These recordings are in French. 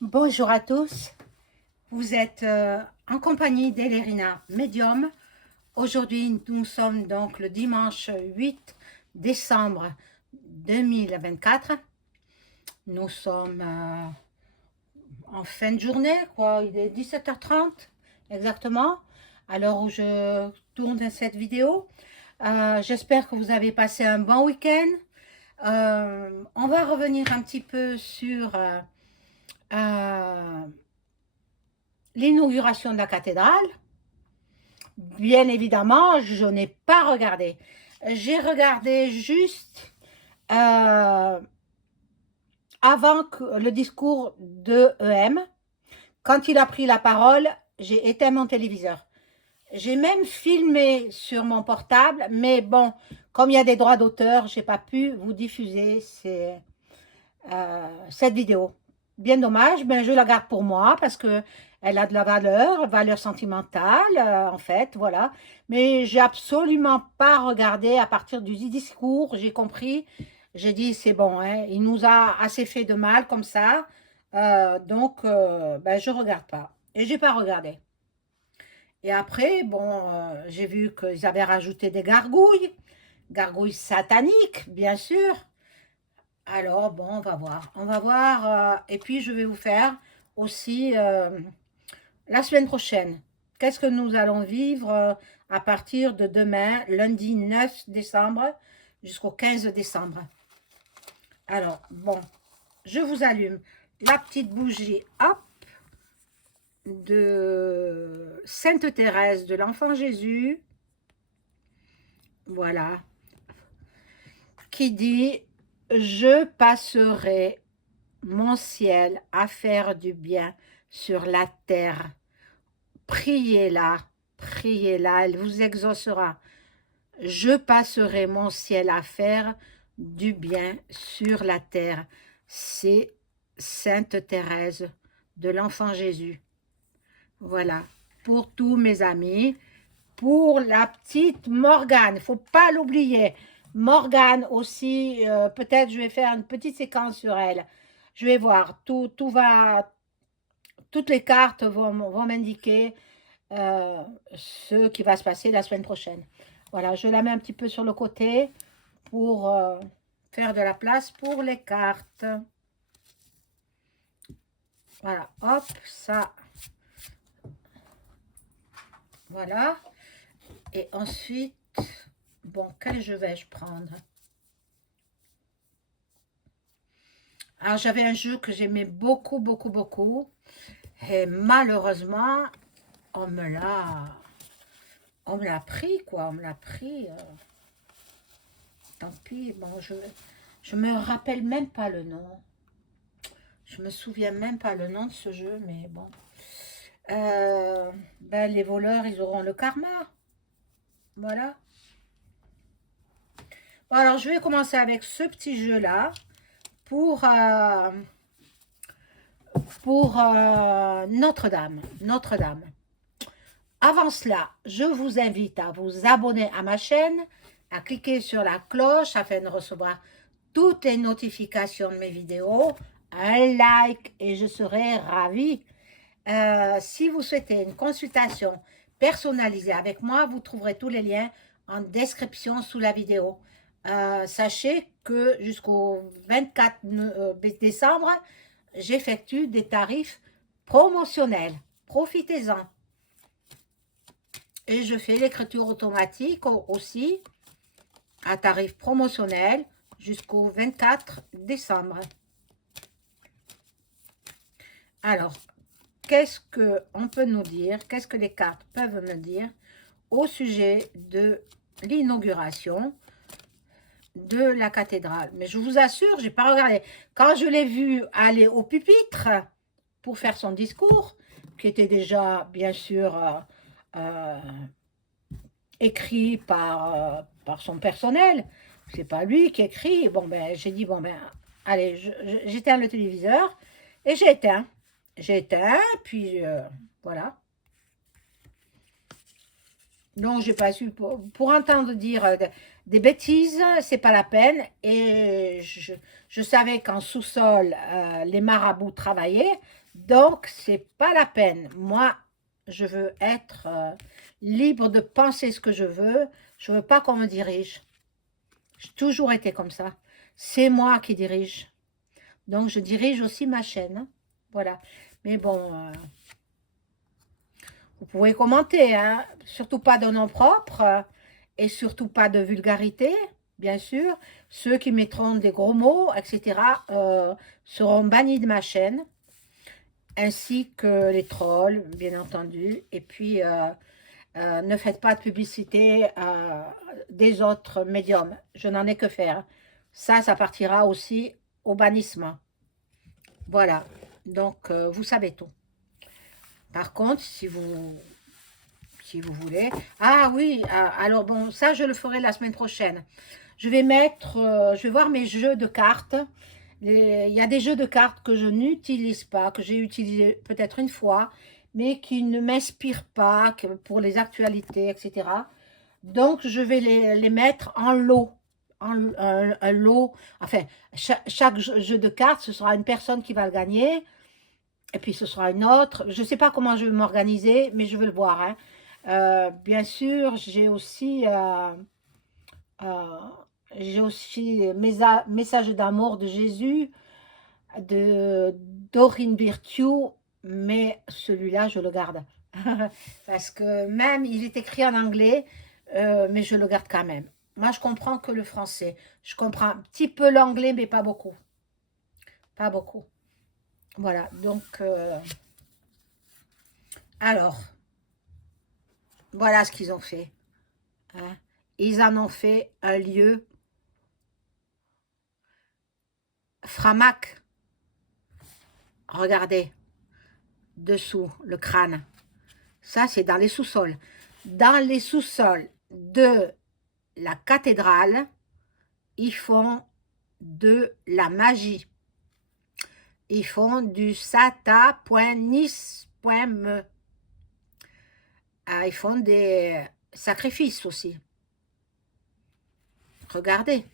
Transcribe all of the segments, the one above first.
Bonjour à tous, vous êtes en compagnie d'Elerina Medium. Aujourd'hui, nous sommes donc le dimanche 8 décembre 2024. Nous sommes en fin de journée, quoi. Il est 17h30 exactement, à l'heure où je tourne cette vidéo. J'espère que vous avez passé un bon week-end. On va revenir un petit peu sur euh, l'inauguration de la cathédrale. Bien évidemment, je n'ai pas regardé. J'ai regardé juste euh, avant le discours de EM. Quand il a pris la parole, j'ai éteint mon téléviseur. J'ai même filmé sur mon portable, mais bon, comme il y a des droits d'auteur, j'ai pas pu vous diffuser cette vidéo. Bien dommage, mais je la garde pour moi parce que elle a de la valeur sentimentale, en fait, voilà. Mais j'ai absolument pas regardé à partir du discours, j'ai compris. J'ai dit, c'est bon, hein, il nous a assez fait de mal comme ça, donc ben, je regarde pas. Et j'ai pas regardé. Et après, bon, j'ai vu qu'ils avaient rajouté des gargouilles sataniques, bien sûr. Alors, bon, on va voir. On va voir. Et puis, je vais vous faire aussi la semaine prochaine. Qu'est-ce que nous allons vivre à partir de demain, lundi 9 décembre, jusqu'au 15 décembre. Alors, bon, je vous allume la petite bougie, hop, de Sainte Thérèse de l'Enfant Jésus. Voilà. Qui dit, je passerai mon ciel à faire du bien sur la terre. Priez-la, priez-la, elle vous exaucera. Je passerai mon ciel à faire du bien sur la terre. C'est Sainte Thérèse de l'Enfant Jésus. Voilà, pour tous mes amis. Pour la petite Morgane, il ne faut pas l'oublier. Morgane aussi, peut-être je vais faire une petite séquence sur elle. Je vais voir, tout va, toutes les cartes vont m'indiquer ce qui va se passer la semaine prochaine. Voilà, je la mets un petit peu sur le côté pour faire de la place pour les cartes. Voilà, hop, ça. Voilà. Et ensuite, bon, quel jeu vais-je prendre? Alors, j'avais un jeu que j'aimais beaucoup, beaucoup, beaucoup. Et malheureusement, on me l'a on me l'a pris, quoi. On me l'a pris. Tant pis. Bon, je me rappelle même pas le nom. Je me souviens même pas le nom de ce jeu, mais bon. Ben, les voleurs, ils auront le karma. Voilà. Bon, alors, je vais commencer avec ce petit jeu-là pour, Notre-Dame. Notre-Dame. Avant cela, je vous invite à vous abonner à ma chaîne, à cliquer sur la cloche afin de recevoir toutes les notifications de mes vidéos, un like et je serai ravie. Si vous souhaitez une consultation personnalisée avec moi, vous trouverez tous les liens en description sous la vidéo. Sachez que jusqu'au 24 décembre, j'effectue des tarifs promotionnels. Profitez-en. Et je fais l'écriture automatique aussi à tarif promotionnel jusqu'au 24 décembre. Alors, qu'est-ce qu'on peut nous dire, qu'est-ce que les cartes peuvent me dire au sujet de l'inauguration de la cathédrale? Mais je vous assure, je n'ai pas regardé. Quand je l'ai vu aller au pupitre pour faire son discours, qui était déjà, bien sûr, écrit par son personnel, c'est pas lui qui écrit. Bon, ben, j'ai dit, bon, ben, allez, j'éteins le téléviseur et j'ai éteint. J'ai éteint, puis voilà. Donc, j'ai pas su, pour entendre dire des bêtises, c'est pas la peine. Et je savais qu'en sous-sol, les marabouts travaillaient, donc c'est pas la peine. Moi, je veux être libre de penser ce que je veux. Je veux pas qu'on me dirige. J'ai toujours été comme ça. C'est moi qui dirige. Donc, je dirige aussi ma chaîne, hein. Voilà. Mais bon, vous pouvez commenter, hein. Surtout pas de nom propre et surtout pas de vulgarité, bien sûr. Ceux qui mettront des gros mots, etc., seront bannis de ma chaîne, ainsi que les trolls, bien entendu. Et puis, ne faites pas de publicité des autres médiums. Je n'en ai que faire. Ça partira aussi au bannissement. Voilà. Donc, vous savez tout. Par contre, si vous voulez. Ah oui, alors bon, ça, je le ferai la semaine prochaine. Je vais mettre, je vais voir mes jeux de cartes. Il y a des jeux de cartes que je n'utilise pas, que j'ai utilisé peut-être une fois, mais qui ne m'inspirent pas pour les actualités, etc. Donc, je vais les mettre en lot. Un lot, enfin, chaque jeu de cartes, ce sera une personne qui va le gagner, et puis ce sera une autre. Je ne sais pas comment je vais m'organiser, mais je vais le voir, hein. Bien sûr, euh, j'ai aussi Messages d'amour de Jésus, de Dorine Virtue, mais celui-là, je le garde. Parce que même, il est écrit en anglais, mais je le garde quand même. Moi, je comprends que le français. Je comprends un petit peu l'anglais, mais pas beaucoup. Pas beaucoup. Voilà, donc, alors, voilà ce qu'ils ont fait, hein. Ils en ont fait un lieu framac. Regardez, dessous, le crâne. Ça, c'est dans les sous-sols. Dans les sous-sols de la cathédrale, ils font de la magie. Ils font du sata.nis.me. Ils font des sacrifices aussi. Regardez,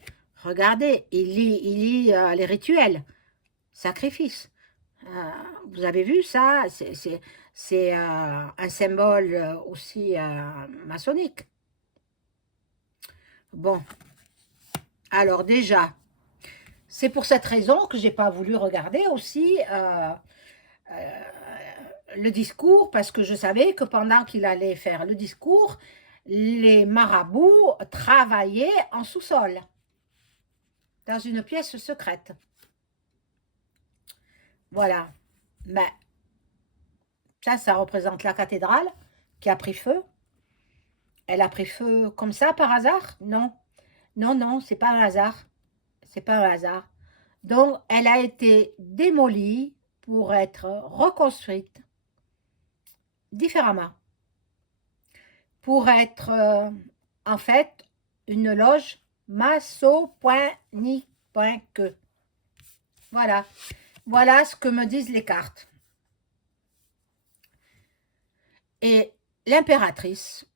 regardez, il lit les rituels, sacrifices. Vous avez vu ça? C'est un symbole aussi maçonnique. Bon, alors déjà, c'est pour cette raison que j'ai pas voulu regarder aussi le discours, parce que je savais que pendant qu'il allait faire le discours, les marabouts travaillaient en sous-sol, dans une pièce secrète. Voilà. Mais ça représente la cathédrale qui a pris feu. Elle a pris feu comme ça par hasard? Non. Non, non, c'est pas un hasard. C'est pas un hasard. Donc, elle a été démolie pour être reconstruite différemment. Pour être, en fait, une loge masso.ni.que. Voilà. Voilà ce que me disent les cartes. Et l'impératrice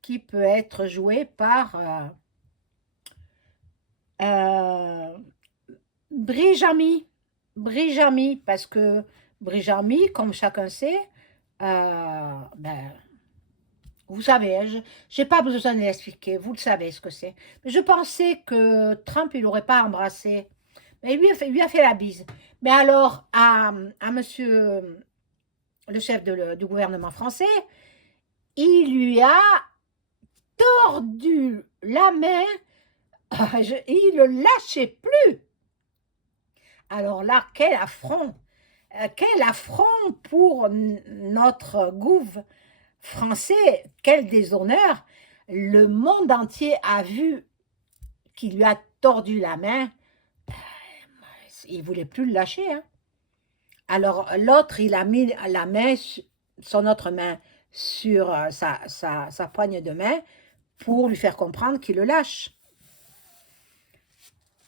qui peut être jouée par Brijami, parce que Brijami, comme chacun sait, ben, vous savez, hein, je n'ai pas besoin de l'expliquer, vous le savez ce que c'est. Mais je pensais que Trump, il n'aurait pas embrassé, mais il lui a fait la bise. Mais alors, à monsieur le chef du gouvernement français, il lui a tordu la main, il ne le lâchait plus. Alors là, quel affront pour notre gouv français, quel déshonneur. Le monde entier a vu qu'il lui a tordu la main, il ne voulait plus le lâcher, hein. Alors l'autre, il a mis la main, son autre main sur sa poigne de main pour lui faire comprendre qu'il le lâche.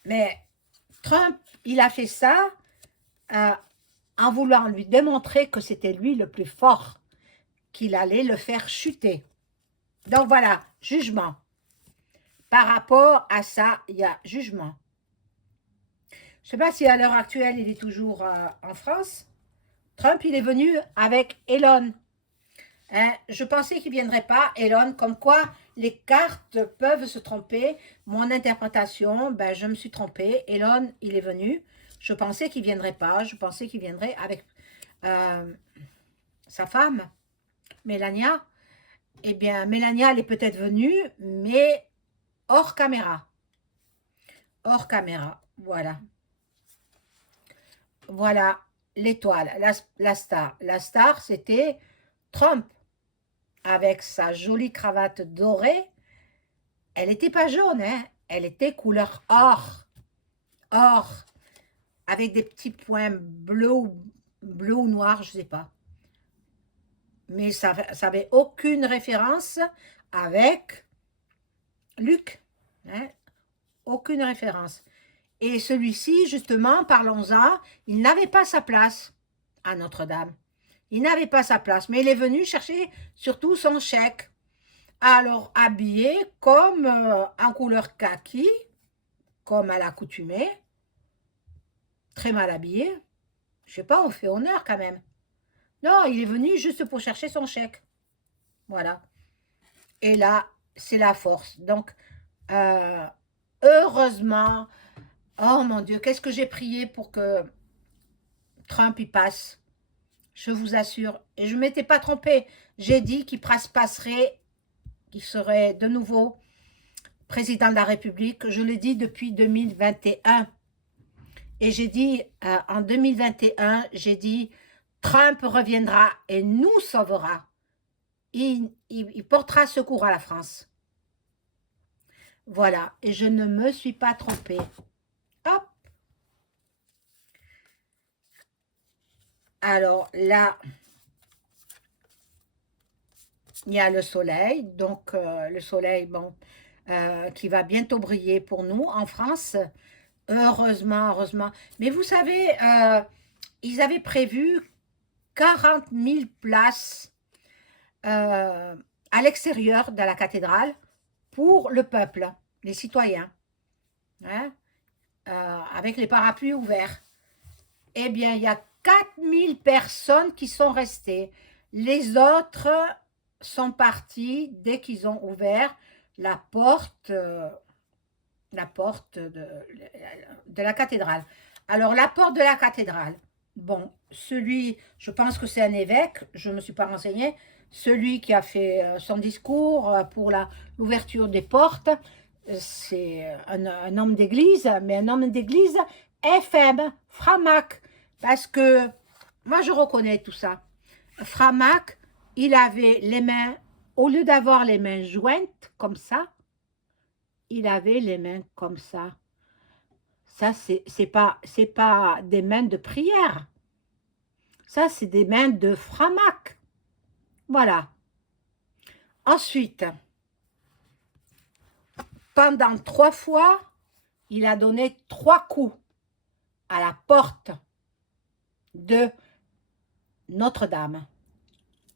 Mais Trump, il a fait ça en voulant lui démontrer que c'était lui le plus fort, qu'il allait le faire chuter. Donc voilà, jugement. Par rapport à ça, il y a jugement. Je ne sais pas si à l'heure actuelle, il est toujours en France. Trump, il est venu avec Elon. Hein, je pensais qu'il ne viendrait pas, Elon, comme quoi les cartes peuvent se tromper. Mon interprétation, ben, je me suis trompée. Elon, il est venu. Je pensais qu'il ne viendrait pas. Je pensais qu'il viendrait avec euh, sa femme, Melania. Eh bien, Melania, elle est peut-être venue, mais hors caméra. Hors caméra, voilà. Voilà l'étoile, la star. La star, c'était Trump, avec sa jolie cravate dorée. Elle n'était pas jaune, hein? Elle était couleur or. Or, avec des petits points bleu ou noir, je ne sais pas. Mais ça n'avait aucune référence avec Luc. Hein? Aucune référence. Et celui-ci, justement, parlons-en, il n'avait pas sa place à Notre-Dame. Il n'avait pas sa place, mais il est venu chercher surtout son chèque. Alors, habillé comme en couleur kaki, comme à l'accoutumée, très mal habillé. Je sais pas, on fait honneur quand même. Non, il est venu juste pour chercher son chèque. Voilà. Et là, c'est la force. Donc, euh, heureusement, oh mon Dieu, qu'est-ce que j'ai prié pour que Trump y passe. Je vous assure. Et je ne m'étais pas trompée. J'ai dit qu'il passerait, qu'il serait de nouveau président de la République. Je l'ai dit depuis 2021. Et j'ai dit, en 2021, j'ai dit, Trump reviendra et nous sauvera. Il portera secours à la France. Voilà. Et je ne me suis pas trompée. Hop. Alors là, il y a le soleil. Donc, le soleil, bon, qui va bientôt briller pour nous en France. Heureusement, heureusement. Mais vous savez, ils avaient prévu 40 000 places à l'extérieur de la cathédrale pour le peuple, les citoyens, hein, avec les parapluies ouverts. Eh bien, il y a 4000 personnes qui sont restées. Les autres sont partis dès qu'ils ont ouvert la porte de la cathédrale. Alors, la porte de la cathédrale, bon, je pense que c'est un évêque, je ne me suis pas renseignée, celui qui a fait son discours pour l'ouverture des portes, c'est un homme d'église, mais un homme d'église FM, Framac, parce que moi je reconnais tout ça. Framac, il avait les mains, au lieu d'avoir les mains jointes comme ça, il avait les mains comme ça. Ça, c'est pas des mains de prière. Ça, c'est des mains de Framac. Voilà. Ensuite, pendant 3 fois, il a donné 3 coups à la porte de Notre-Dame.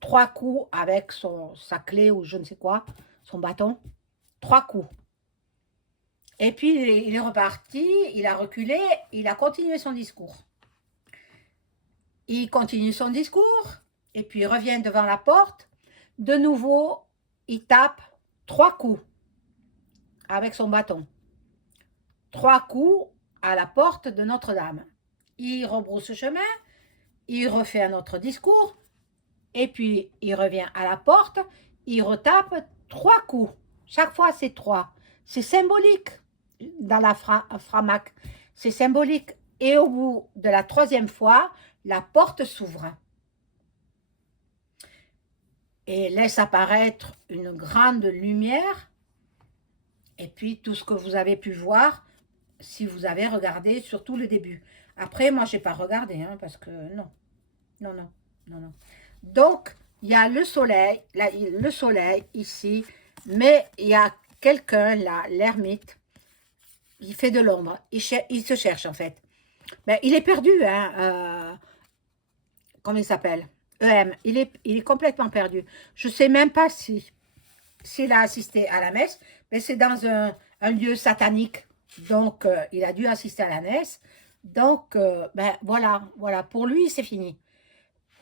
3 coups avec sa clé ou je ne sais quoi, son bâton. 3 coups. Et puis, il est reparti, il a reculé, il a continué son discours. Il continue son discours, et puis il revient devant la porte. De nouveau, il tape 3 coups avec son bâton. 3 coups à la porte de Notre-Dame. Il rebrousse chemin, il refait un autre discours, et puis il revient à la porte, il retape 3 coups. Chaque fois, c'est 3. C'est symbolique dans la Framac. C'est symbolique. Et au bout de la 3e fois, la porte s'ouvre et laisse apparaître une grande lumière. Et puis, tout ce que vous avez pu voir, si vous avez regardé, surtout le début. Après, moi, je n'ai pas regardé, hein, parce que non. Non, non, non, non. Donc, il y a le soleil, là, le soleil ici, mais il y a quelqu'un là, l'ermite, il fait de l'ombre, il se cherche en fait. Mais il est perdu, hein, comment il s'appelle? EM, il est complètement perdu. Je ne sais même pas si s'il a assisté à la messe, mais c'est dans un lieu satanique. Donc, il a dû assister à la messe. Donc, ben voilà, voilà, pour lui, c'est fini.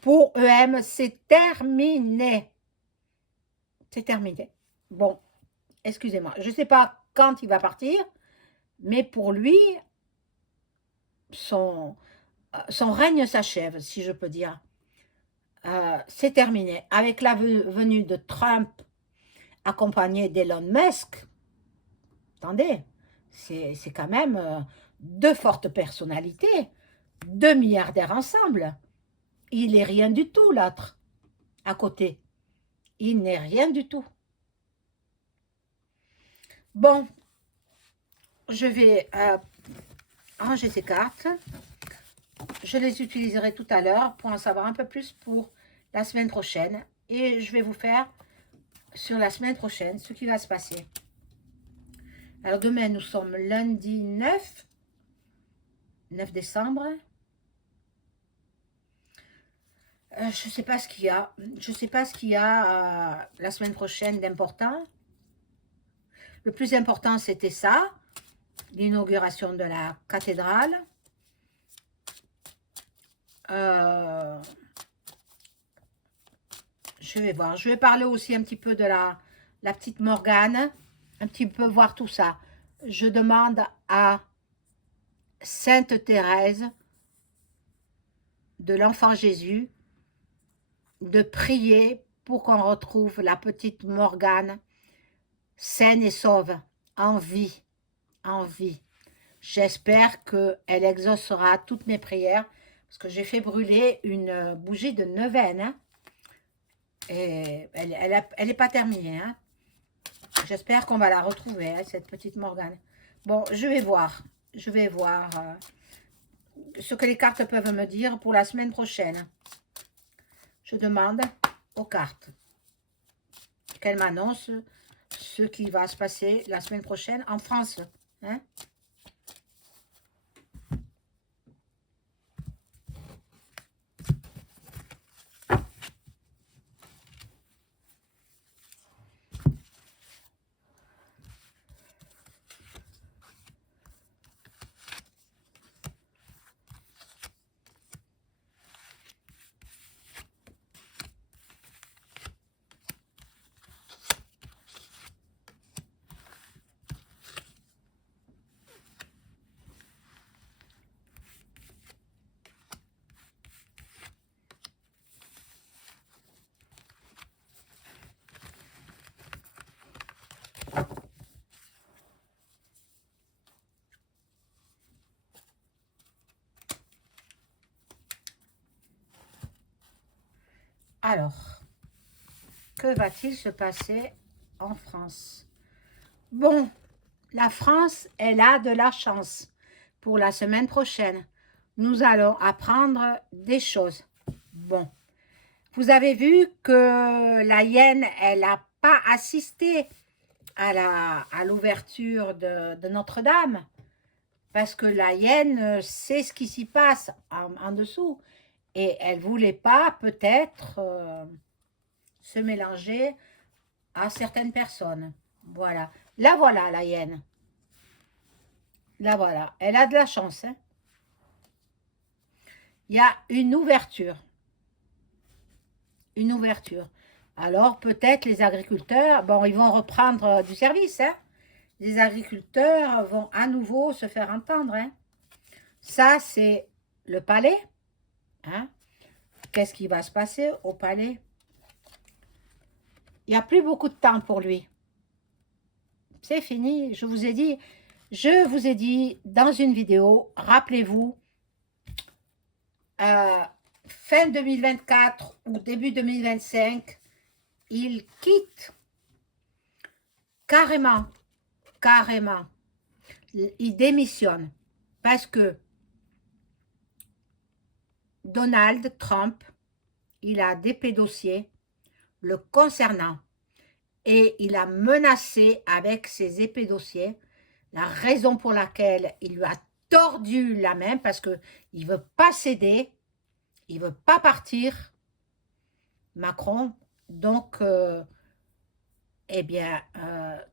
Pour EM, c'est terminé. C'est terminé. Bon, excusez-moi. Je ne sais pas quand il va partir, mais pour lui, son, son règne s'achève, si je peux dire. C'est terminé. Avec la venue de Trump, accompagné d'Elon Musk, attendez, c'est quand même deux fortes personnalités, deux milliardaires ensemble. Il n'est rien du tout, l'autre, à côté. Il n'est rien du tout. Bon, je vais ranger ces cartes. Je les utiliserai tout à l'heure pour en savoir un peu plus pour la semaine prochaine. Et je vais vous faire sur la semaine prochaine ce qui va se passer. Alors demain, nous sommes lundi 9 décembre. Je ne sais pas ce qu'il y a. Je ne sais pas ce qu'il y a la semaine prochaine d'important. Le plus important, c'était ça, l'inauguration de la cathédrale. Je vais voir. Je vais parler aussi un petit peu de la petite Morgane. Un petit peu voir tout ça. Je demande à Sainte Thérèse de l'Enfant Jésus de prier pour qu'on retrouve la petite Morgane saine et sauve, en vie, en vie. J'espère qu'elle exaucera toutes mes prières, parce que j'ai fait brûler une bougie de neuvaine, hein, et elle n'est pas terminée. Hein. J'espère qu'on va la retrouver, hein, cette petite Morgane. Bon, je vais voir ce que les cartes peuvent me dire pour la semaine prochaine. Je demande aux cartes qu'elles m'annoncent ce qui va se passer la semaine prochaine en France. Hein? Alors, que va-t-il se passer en France? Bon, la France, elle a de la chance. Pour la semaine prochaine, nous allons apprendre des choses. Bon, vous avez vu que la hyène, elle n'a pas assisté à l'ouverture de Notre-Dame, parce que la hyène sait ce qui s'y passe en dessous, et elle ne voulait pas peut-être se mélanger à certaines personnes. Voilà. La voilà, la hyène. La voilà. Elle a de la chance. Hein. Il y a une ouverture. Une ouverture. Alors, peut-être les agriculteurs, bon, ils vont reprendre du service. Hein. Les agriculteurs vont à nouveau se faire entendre. Hein. Ça, c'est le palais. Hein. Qu'est-ce qui va se passer au palais? Il n'y a plus beaucoup de temps pour lui. C'est fini, je vous ai dit dans une vidéo, rappelez-vous, fin 2024 ou début 2025, il quitte carrément, il démissionne parce que Donald Trump, il a des dossiers le concernant. Et il a menacé avec ses épées dossiers, la raison pour laquelle il lui a tordu la main, parce qu'il ne veut pas céder, il ne veut pas partir, Macron. Donc, eh bien,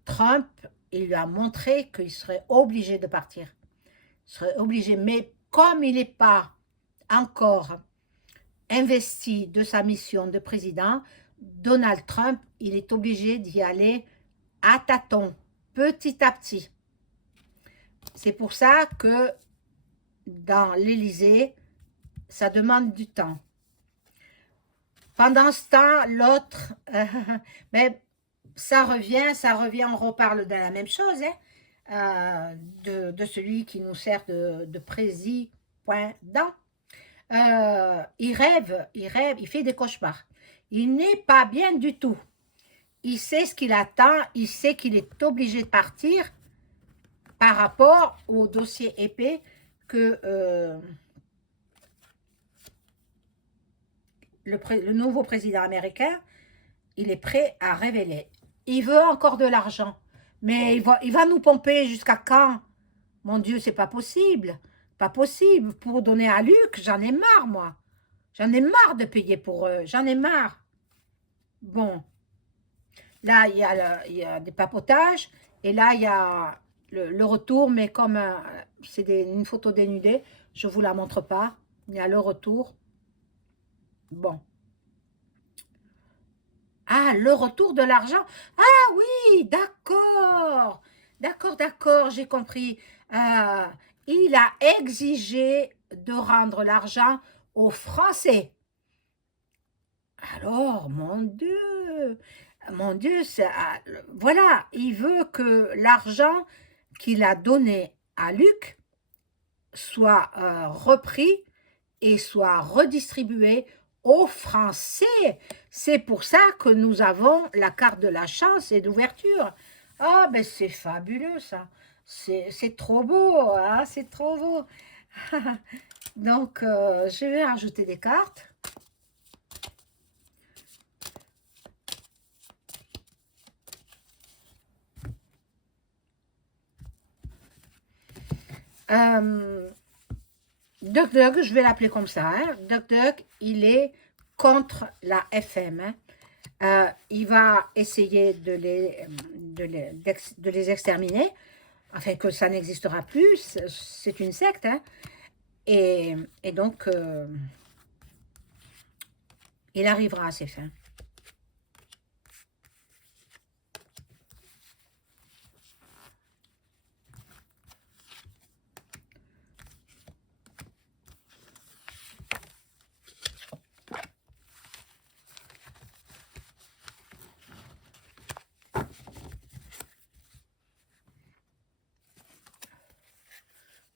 Trump, il lui a montré qu'il serait obligé de partir. Il serait obligé, mais comme il n'est pas encore investi de sa mission de président, Donald Trump, il est obligé d'y aller à tâtons, petit à petit. C'est pour ça que dans l'Élysée, ça demande du temps. Pendant ce temps, l'autre, mais ça revient, on reparle de la même chose, hein, de celui qui nous sert de président. Il rêve, il fait des cauchemars. Il n'est pas bien du tout. Il sait ce qu'il attend, il sait qu'il est obligé de partir par rapport au dossier épais que le nouveau président américain, il est prêt à révéler. Il veut encore de l'argent, mais il va nous pomper jusqu'à quand? Mon Dieu, c'est pas possible. Pas possible. Pour donner à Luc, j'en ai marre, moi. J'en ai marre de payer pour eux. J'en ai marre. Bon, là, il y a des papotages. Et là, il y a le retour, mais comme c'est une photo dénudée, je ne vous la montre pas. Il y a le retour. Bon. Ah, le retour de l'argent. Ah oui, d'accord. D'accord, d'accord, j'ai compris. Euh, il a exigé de rendre l'argent aux Français. Alors, mon Dieu, voilà, il veut que l'argent qu'il a donné à Luc soit repris et soit redistribué aux Français. C'est pour ça que nous avons la carte de la chance et d'ouverture. Ah, ben c'est fabuleux ça. C'est trop beau, hein, c'est trop beau. Donc, je vais rajouter des cartes. Duck Duck, je vais l'appeler comme ça. Hein. Duck Duck, il est contre la FM. Hein. Il va essayer de les exterminer, afin que ça n'existera plus. C'est une secte. Hein. Et donc, il arrivera à ses fins.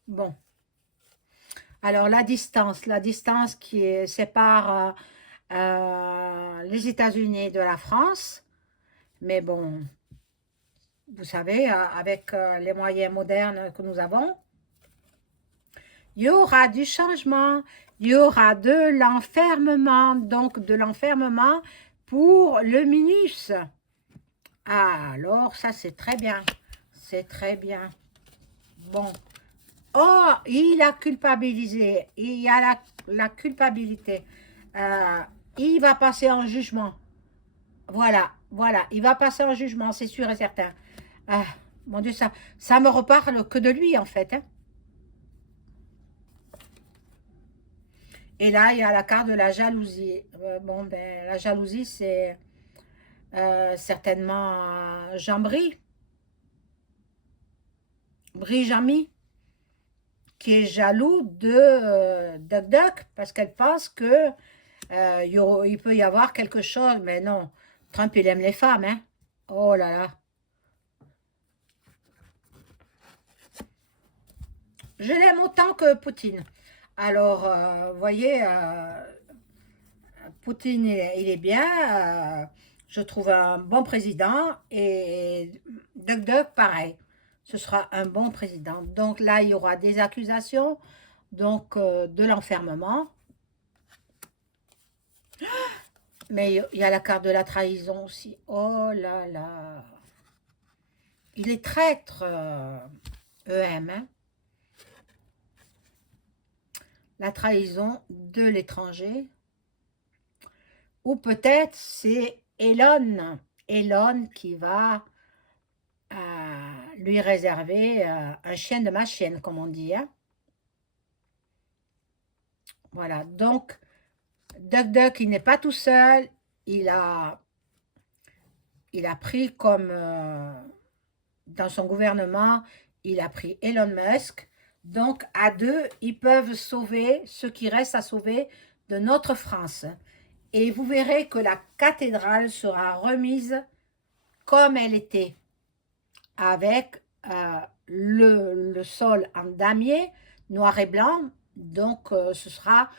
Bon. Alors, la distance qui sépare les États-Unis de la France. Mais bon, vous savez, avec les moyens modernes que nous avons, il y aura du changement, il y aura de l'enfermement, donc de l'enfermement pour le minus. Ah, alors ça c'est très bien, c'est très bien. Bon, oh, il a culpabilisé, il y a la culpabilité. Euh, il va passer en jugement. Voilà, voilà, il va passer en jugement, c'est sûr et certain. Ah, mon Dieu, ça me reparle que de lui en fait. Hein. Et là, il y a la carte de la jalousie. Bon, ben, la jalousie, c'est certainement Jean-Bry, Brie-Jamy, qui est jaloux de Duck Duck parce qu'elle pense que il peut y avoir quelque chose. Mais non, Trump, il aime les femmes, hein. Oh là là. Je l'aime autant que Poutine. Alors, vous voyez, Poutine, il est bien. Je trouve un bon président. Et Duck Duck, pareil. Ce sera un bon président. Donc là, il y aura des accusations, donc de l'enfermement. Mais il y a la carte de la trahison aussi. Oh là là. Il est traître, EM. Hein. La trahison de l'étranger. Ou peut-être c'est Elon. Elon qui va lui réserver un chien de ma chienne, comme on dit, hein. Voilà, donc Duck Duck, il n'est pas tout seul, il a, il a pris comme dans son gouvernement, il a pris Elon Musk. Donc, à deux, ils peuvent sauver ce qui reste à sauver de notre France. Et vous verrez que la cathédrale sera remise comme elle était, avec le sol en damier, noir et blanc. Donc, ce sera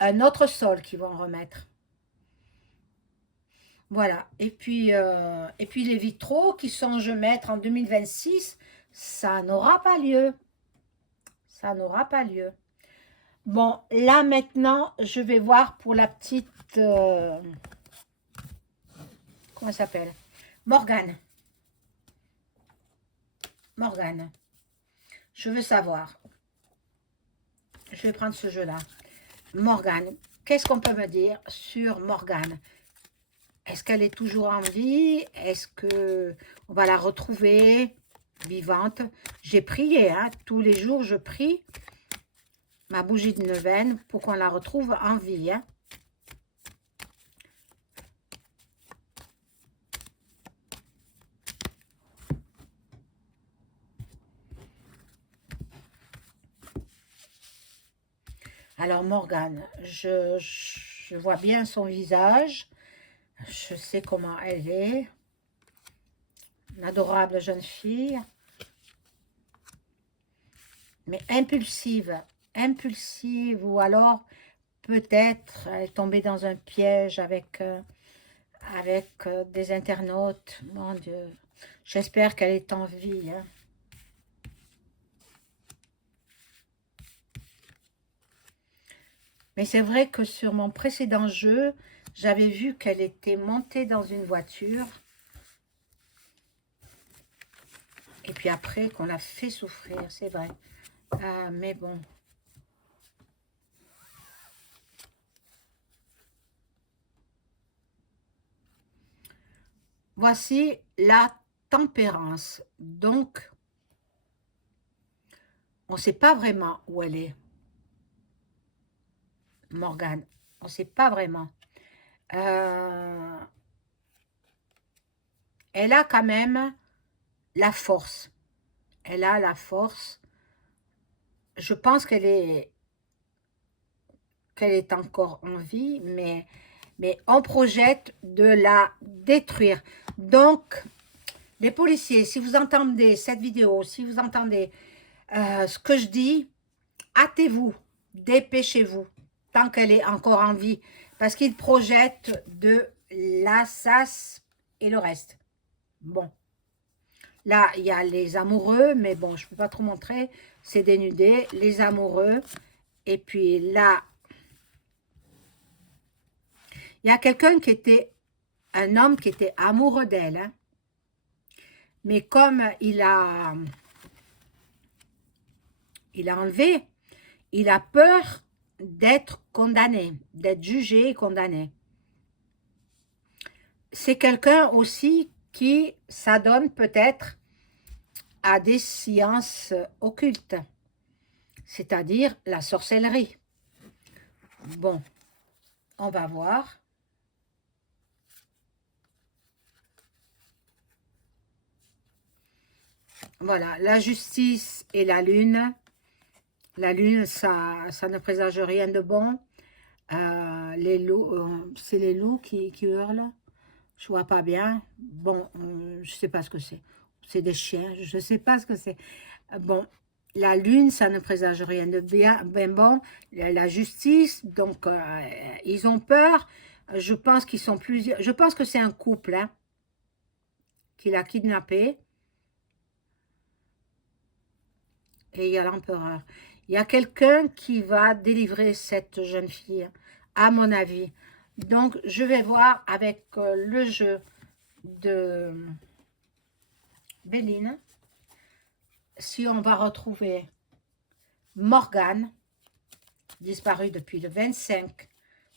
un autre sol qu'ils vont remettre. Voilà. Et puis les vitraux qui sont, je mettre en 2026, ça n'aura pas lieu. Ça n'aura pas lieu. Bon, là maintenant, je vais voir pour la petite... comment elle s'appelle? Morgane. Morgane. Je veux savoir. Je vais prendre ce jeu-là. Morgane. Qu'est-ce qu'on peut me dire sur Morgane? Est-ce qu'elle est toujours en vie? Est-ce qu'on va la retrouver vivante? J'ai prié, hein, tous les jours je prie ma bougie de neuvaine pour qu'on la retrouve en vie. Hein. Alors Morgane, je vois bien son visage, je sais comment elle est, une adorable jeune fille, mais impulsive, impulsive, ou alors peut-être elle est tombée dans un piège avec des internautes. Mon Dieu, j'espère qu'elle est en vie. Hein. Mais c'est vrai que sur mon précédent jeu, j'avais vu qu'elle était montée dans une voiture. Et puis après, qu'on l'a fait souffrir, c'est vrai. Ah, mais bon. Voici la tempérance. Donc, on ne sait pas vraiment où elle est, Morgane. On ne sait pas vraiment. Elle a quand même la force. Elle a la force. Je pense qu'elle est encore en vie, mais on projette de la détruire. Donc, les policiers, si vous entendez cette vidéo, si vous entendez ce que je dis, hâtez-vous, dépêchez-vous, tant qu'elle est encore en vie, parce qu'ils projettent de l'assas et le reste. Bon, là, il y a les amoureux, mais bon, je ne peux pas trop montrer, c'est dénudé, les amoureux, et puis là, il y a quelqu'un qui était, un homme qui était amoureux d'elle, hein, mais comme il a enlevé, il a peur d'être condamné, d'être jugé et condamné. C'est quelqu'un aussi qui s'adonne peut-être à des sciences occultes, c'est-à-dire la sorcellerie. Bon, on va voir. Voilà, la justice et la lune. La lune, ça ne présage rien de bon. Les loups, c'est les loups qui hurlent. Je vois pas bien. Bon, je sais pas ce que c'est. C'est des chiens, je sais pas ce que c'est. Bon, la lune, ça ne présage rien de bien. Ben bon, la justice, donc ils ont peur. Je pense qu'ils sont plusieurs. Je pense que c'est un couple hein, qui l'a kidnappé. Et il y a l'empereur. Il y a quelqu'un qui va délivrer cette jeune fille, à mon avis. Donc, je vais voir avec le jeu de Béline si on va retrouver Morgane, disparue depuis le 25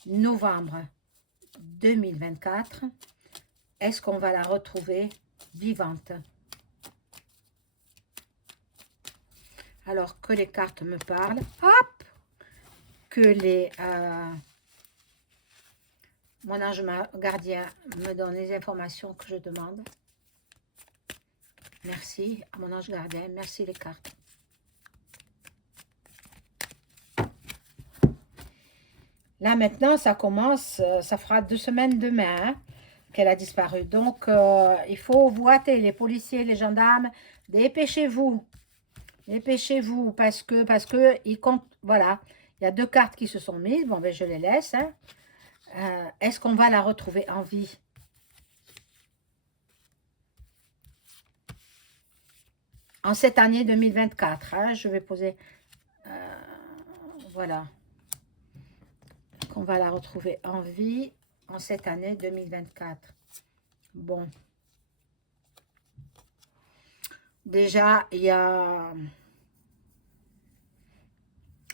novembre 2024. est-ce qu'on va la retrouver vivante? Alors que les cartes me parlent. Hop! Que mon ange gardien me donne les informations que je demande. Merci à mon ange gardien. Merci les cartes. Là maintenant, ça commence. Ça fera 2 semaines demain hein, qu'elle a disparu. Donc, il faut vous hâter, les policiers, les gendarmes. Dépêchez-vous. Dépêchez-vous parce que il compte. Voilà. Il y a 2 cartes qui se sont mises. Bon, ben je les laisse. Hein. Est-ce qu'on va la retrouver en vie? En cette année 2024, hein, je vais poser... voilà. Qu'on va la retrouver en vie en cette année 2024. Bon. Déjà, il y a...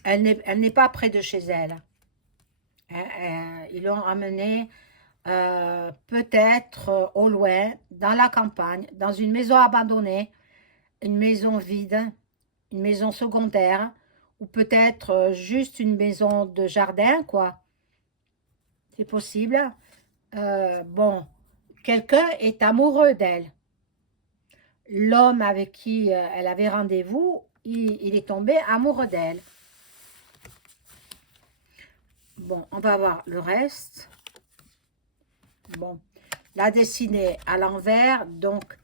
Elle n'est pas près de chez elle. Ils l'ont amenée peut-être au loin, dans la campagne, dans une maison abandonnée, une maison vide, une maison secondaire, ou peut-être juste une maison de jardin, quoi. C'est possible. Bon, quelqu'un est amoureux d'elle. L'homme avec qui elle avait rendez-vous, il est tombé amoureux d'elle. Bon, on va voir le reste. Bon, la dessinée à l'envers, donc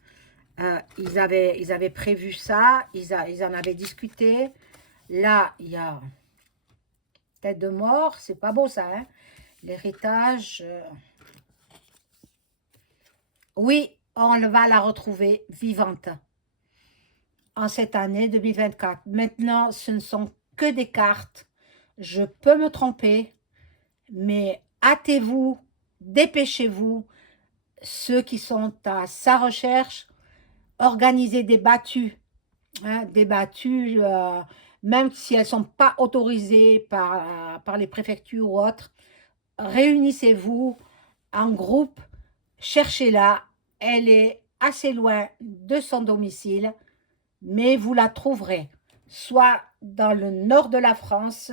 ils avaient prévu ça, ils en avaient discuté. Là, il y a tête de mort, c'est pas beau ça, hein? L'héritage. Oui, on va la retrouver vivante en cette année 2024. Maintenant, ce ne sont que des cartes. Je peux me tromper, mais hâtez-vous, dépêchez-vous. Ceux qui sont à sa recherche, organisez des battues. Hein, des battues, même si elles ne sont pas autorisées par les préfectures ou autres. Réunissez-vous en groupe, cherchez-la. Elle est assez loin de son domicile, mais vous la trouverez, soit dans le nord de la France,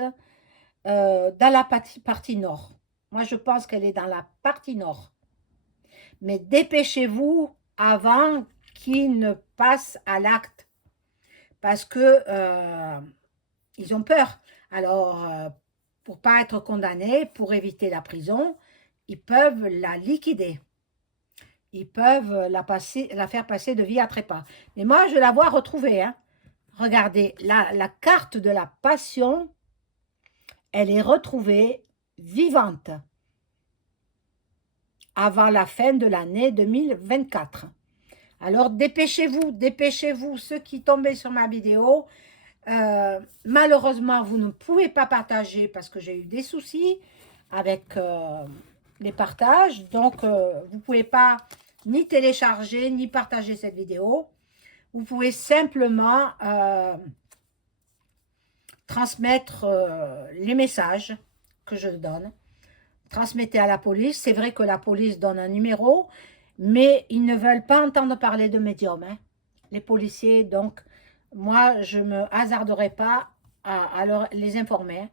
dans la partie nord. Moi, je pense qu'elle est dans la partie nord. Mais dépêchez-vous avant qu'il ne passe à l'acte, parce que ils ont peur. Alors, pour pas être condamnés, pour éviter la prison, ils peuvent la liquider. Ils peuvent la faire passer de vie à trépas. Mais moi, je la vois retrouvée. Hein. Regardez, la carte de la passion, elle est retrouvée vivante avant la fin de l'année 2024. Alors, dépêchez-vous, ceux qui tombaient sur ma vidéo. Malheureusement, vous ne pouvez pas partager parce que j'ai eu des soucis avec les partages. Donc, vous ne pouvez pas ni télécharger, ni partager cette vidéo. Vous pouvez simplement transmettre les messages que je donne. Transmettez à la police. C'est vrai que la police donne un numéro, mais ils ne veulent pas entendre parler de médium, hein, les policiers. Donc, moi, je ne me hasarderai pas à les informer.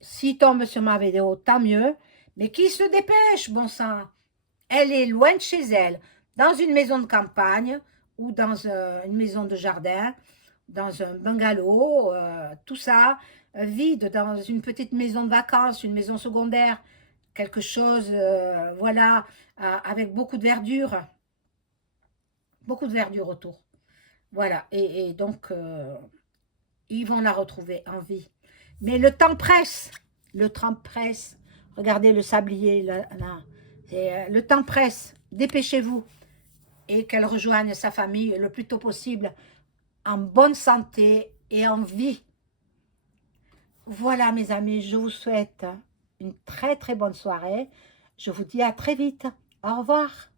S'ils tombent sur ma vidéo, tant mieux. Mais qu'ils se dépêchent, bon sang. Elle est loin de chez elle, dans une maison de campagne ou dans une maison de jardin, dans un bungalow, tout ça, vide, dans une petite maison de vacances, une maison secondaire, quelque chose, voilà, avec beaucoup de verdure autour. Voilà, et donc, ils vont la retrouver en vie. Mais le temps presse, le temps presse. Regardez le sablier, là. Le temps presse, dépêchez-vous. Et qu'elle rejoigne sa famille le plus tôt possible, en bonne santé et en vie. Voilà mes amis, je vous souhaite une très très bonne soirée. Je vous dis à très vite. Au revoir.